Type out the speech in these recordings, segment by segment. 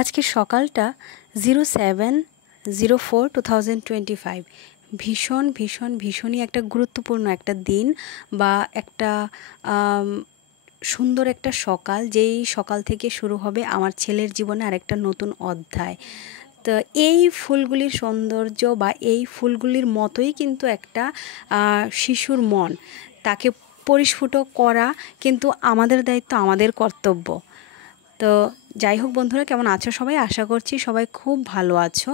আজকের সকালটা 07/04/2025 ভীষণই একটা গুরুত্বপূর্ণ একটা দিন বা একটা সুন্দর একটা সকাল, যেই সকাল থেকে শুরু হবে আমার ছেলের জীবনে আরেকটা নতুন অধ্যায়। তো এই ফুলগুলির সৌন্দর্য বা এই ফুলগুলির মতোই কিন্তু একটা শিশুর মন, তাকে পরিস্ফুট করা কিন্তু আমাদের দায়িত্ব, আমাদের কর্তব্য। তো যাই হোক বন্ধুরা, কেমন আছো সবাই? আশা করছি সবাই খুব ভালো আছো।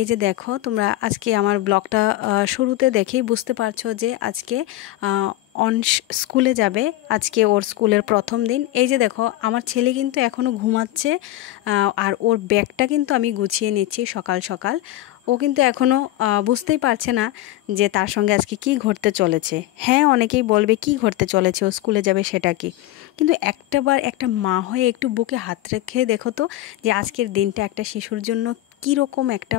এই যে দেখো, তোমরা আজকে আমার ব্লগটা শুরুতে দেখেই বুঝতে পারছো যে আজকে অনস স্কুলে যাবে। আজকে ওর স্কুলের প্রথম দিন। এই যে দেখো, আমার ছেলে কিন্তু এখনও ঘুমাচ্ছে, আর ওর ব্যাগটা কিন্তু আমি গুছিয়ে নিচ্ছি সকাল সকাল। ও কিন্তু এখনও বুঝতেই পারছে না যে তার সঙ্গে আজকে কি ঘটতে চলেছে। হ্যাঁ, অনেকেই বলবে কি ঘটতে চলেছে, ও স্কুলে যাবে সেটা কি, কিন্তু একটাবার একটা মা হয়ে একটু বুকে হাত রেখে দেখো তো যে আজকের দিনটা একটা শিশুর জন্য কীরকম একটা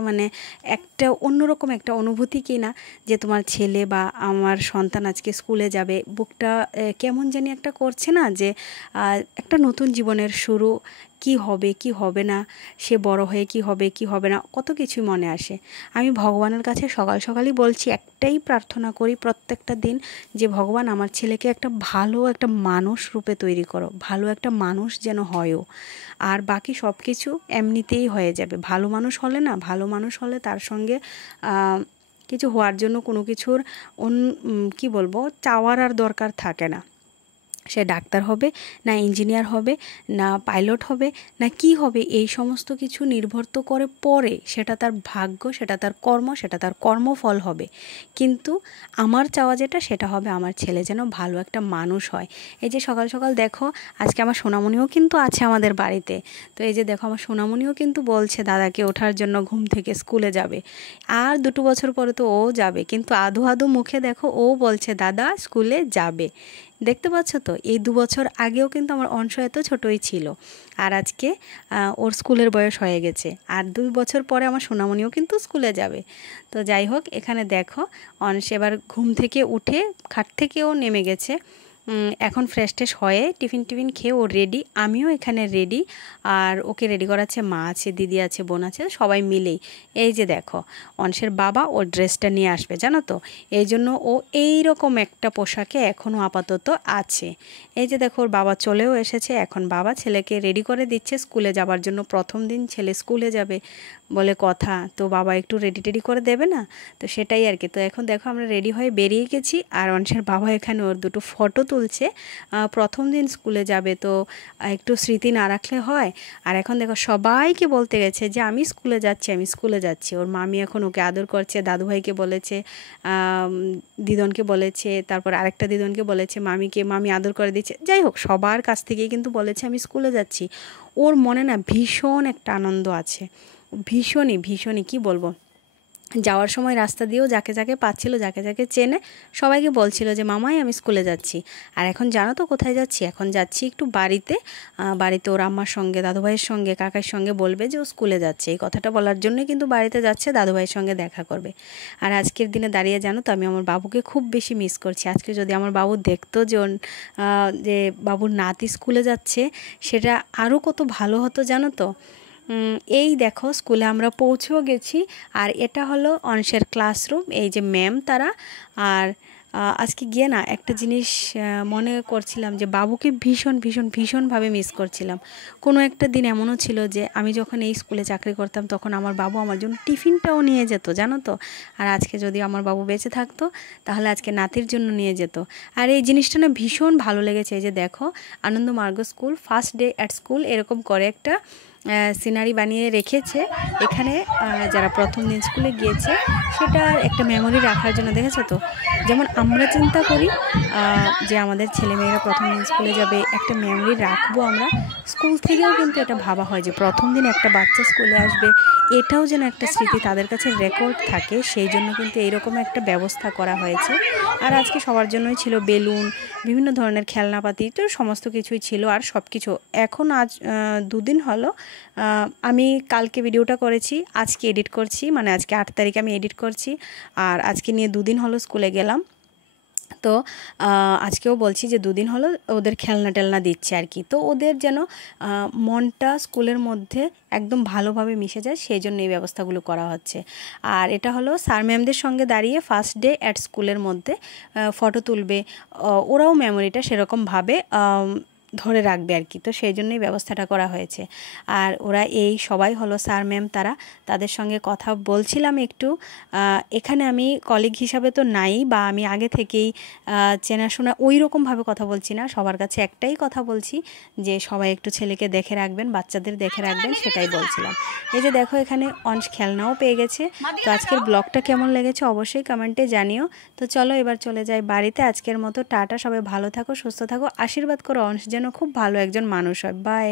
একটা অন্যরকম একটা অনুভূতি কি না, যে তোমার ছেলে বা আমার সন্তান আজকে স্কুলে যাবে। বুকটা কেমন জানি একটা করছে না, যে একটা নতুন জীবনের শুরু, কি হবে কি হবে না, সে বড় হয়ে কি হবে কি হবে না, কত কিছুই মনে আসে। আমি ভগবানের কাছে সকাল সকালই বলছি, একটাই প্রার্থনা করি প্রত্যেকটা দিন, যে ভগবান আমার ছেলেকে একটা ভালো একটা মানুষ রূপে তৈরি করো, ভালো একটা মানুষ যেন হয়ও। আর বাকি সব কিছু এমনিতেই হয়ে যাবে। ভালো মানুষ হলে না, ভালো মানুষ হলে তার সঙ্গে কিছু হওয়ার জন্য কোনো কিছুর কি বলবো, চাওয়ার আর দরকার থাকে না। সে ডাক্তার হবে না, ইঞ্জিনিয়ার হবে না, পাইলট হবে না, কি হবে, এই সমস্ত কিছু নির্ভর তো করে পরে, সেটা তার ভাগ্য, সেটা তার কর্ম, সেটা তার কর্মফল হবে। কিন্তু আমার চাওয়া যেটা, সেটা হবে আমার ছেলে যেন ভালো একটা মানুষ হয়। এই যে সকাল সকাল দেখো, আজকে আমার সোনামণিও কিন্তু আছে আমাদের বাড়িতে। তো এই যে দেখো, আমার সোনামণিও কিন্তু বলছে দাদাকে ওঠার জন্য, ঘুম থেকে স্কুলে যাবে। আর 2 বছর পরে তো ও যাবে, কিন্তু আধো আধো মুখে দেখো ও বলছে দাদা স্কুলে যাবে। দেখতে পাচ্ছ তো, এই 2 বছর আগেও কিন্তু আমার অংশ এত ছোটই ছিল, আর আজকে ওর স্কুলের বয়স হয়ে গেছে। আর 2 বছর পরে আমার সোনামণিও কিন্তু স্কুলে যাবে। তো যাই হোক, এখানে দেখো অংশ এবার ঘুম থেকে উঠে খাট থেকেও নেমে গেছে। এখন ফ্রেশ ট্রেশ হয়ে টিফিন খেয়ে ও রেডি, আমিও এখানে রেডি। আর ওকে রেডি করাচ্ছে মা আছে, দিদি আছে, বোন আছে, সবাই মিলেই। এই যে দেখো, অংশের বাবা ওর ড্রেসটা নিয়ে আসবে জানো তো, এই জন্য ও এই রকম একটা পোশাকে এখনও আপাতত আছে। এই যে দেখো, ওর বাবা চলেও এসেছে। এখন বাবা ছেলেকে রেডি করে দিচ্ছে স্কুলে যাবার জন্য। প্রথম দিন ছেলে স্কুলে যাবে বলে কথা, তো বাবা একটু রেডি করে দেবে না, তো সেটাই আর কি। তো এখন দেখো, আমরা রেডি হয়ে বেরিয়ে গেছি, আর অংশের বাবা এখানে ওর দুটো ফটো তুলছে। প্রথম দিন স্কুলে যাবে, তো একটু স্মৃতি না রাখলে হয়। আর এখন দেখো, সবাইকে বলতে গেছে যে আমি স্কুলে যাচ্ছি, আমি স্কুলে যাচ্ছি। ওর মামি এখন ওকে আদর করছে, দাদুভাইকে বলেছে, দিদনকে বলেছে, তারপর আরেকটা দিদনকে বলেছে, মামি আদর করে দিচ্ছে। যাই হোক, সবার কাছ থেকেই কিন্তু বলেছে আমি স্কুলে যাচ্ছি। ওর মনে না ভীষণ একটা আনন্দ আছে, ভীষণই কি বলবো। যাওয়ার সময় রাস্তা দিয়েও যাকে যাকে পাচ্ছিল, যাকে যাকে চেনে, সবাইকে বলছিল যে মামাই আমি স্কুলে যাচ্ছি। আর এখন জানো তো কোথায় যাচ্ছি? এখন যাচ্ছি একটু বাড়িতে ওর আম্মার সঙ্গে, দাদুভাইয়ের সঙ্গে, কাকার সঙ্গে বলবে যে ও স্কুলে যাচ্ছে। এই কথাটা বলার জন্যই কিন্তু বাড়িতে যাচ্ছে, দাদুভাইয়ের সঙ্গে দেখা করবে। আর আজকের দিনে দাঁড়িয়ে জানো তো, আমি আমার বাবুকে খুব বেশি মিস করছি। আজকে যদি আমার বাবু দেখতো যে বাবুর নাতি স্কুলে যাচ্ছে, সেটা আরও কত ভালো হতো জানো তো। এই দেখো, স্কুলে আমরা পৌঁছেও গেছি, আর এটা হলো অংশের ক্লাসরুম। এই যে ম্যাম তারা। আর আজকে গিয়ে না একটা জিনিস মনে করছিলাম, যে বাবুকে ভীষণভাবে মিস করছিলাম। কোনো একটা দিন এমনও ছিল যে আমি যখন এই স্কুলে চাকরি করতাম, তখন আমার বাবু আমার জন্য টিফিনটাও নিয়ে যেত জানো তো। আর আজকে যদি আমার বাবু বেঁচে থাকতো, তাহলে আজকে নাতির জন্য নিয়ে যেত। আর এই জিনিসটা না ভীষণ ভালো লেগেছে। এই যে দেখো, Ananda Marga school first day at school, এরকম করে একটা সিনারি বানিয়ে রেখেছে এখানে। যারা প্রথম দিন স্কুলে গিয়েছে, সেটার একটা মেমোরি রাখার জন্য। দেখেছো তো, যেমন আমরা চিন্তা করি যে আমাদের ছেলেমেয়েরা প্রথম দিন স্কুলে যাবে, একটা মেমোরি রাখবো আমরা, স্কুল থেকেও কিন্তু এটা ভাবা হয় যে প্রথম দিন একটা বাচ্চা স্কুলে আসবে, এটাও যেন একটা স্মৃতি তাদের কাছে রেকর্ড থাকে। সেই জন্য কিন্তু এইরকম একটা ব্যবস্থা করা হয়েছে। আর আজকে সবার জন্যই ছিল বেলুন, বিভিন্ন ধরনের খেলনাপাতি, তো সমস্ত কিছুই ছিল। আর সব কিছু এখন আজ 2 দিন হলো, আমি কালকে ভিডিওটা করেছি, আজকে এডিট করছি, মানে আজকে 8 তারিখে আমি এডিট করছি। আর আজকে নিয়ে 2 দিন হলো স্কুলে গেলাম। তো আজকেও বলছি যে 2 দিন হলো ওদের খেলনা টেলনা দিচ্ছে আর কি। তো ওদের যেন মনটা স্কুলের মধ্যে একদম ভালোভাবে মিশে যায়, সেই জন্য এই ব্যবস্থাগুলো করা হচ্ছে। আর এটা হলো স্যার ম্যামদের সঙ্গে দাঁড়িয়ে ফার্স্ট ডে অ্যাট স্কুলের মধ্যে ফটো তুলবে, ওরাও মেমোরিটা সেরকমভাবে ধরে রাখবে আর কি। তো সেই জন্যই ব্যবস্থাটা করা হয়েছে। আর ওরা এই সবাই হলো স্যার ম্যাম, তাদের সঙ্গে কথা বলছিলাম একটু। এখানে আমি কলিগ হিসাবে তো নাই, বা আমি আগে থেকেই চেনাশোনা ওই রকমভাবে কথা বলছি না, সবার কাছে একটাই কথা বলছি যে সবাই একটু ছেলেকে দেখে রাখবেন, বাচ্চাদের দেখে রাখবেন, সেটাই বলছিলাম। এই যে দেখো এখানে অংশ খেলনাও পেয়ে গেছে। তো আজকের ব্লগটা কেমন লেগেছে অবশ্যই কমেন্টে জানিও। তো চলো এবার চলে যাই বাড়িতে। আজকের মতো টাটা, সবাই ভালো থাকো, সুস্থ থাকো, আশীর্বাদ করো অংশ যেন খুব ভালো একজন মানুষ হয়। বাই।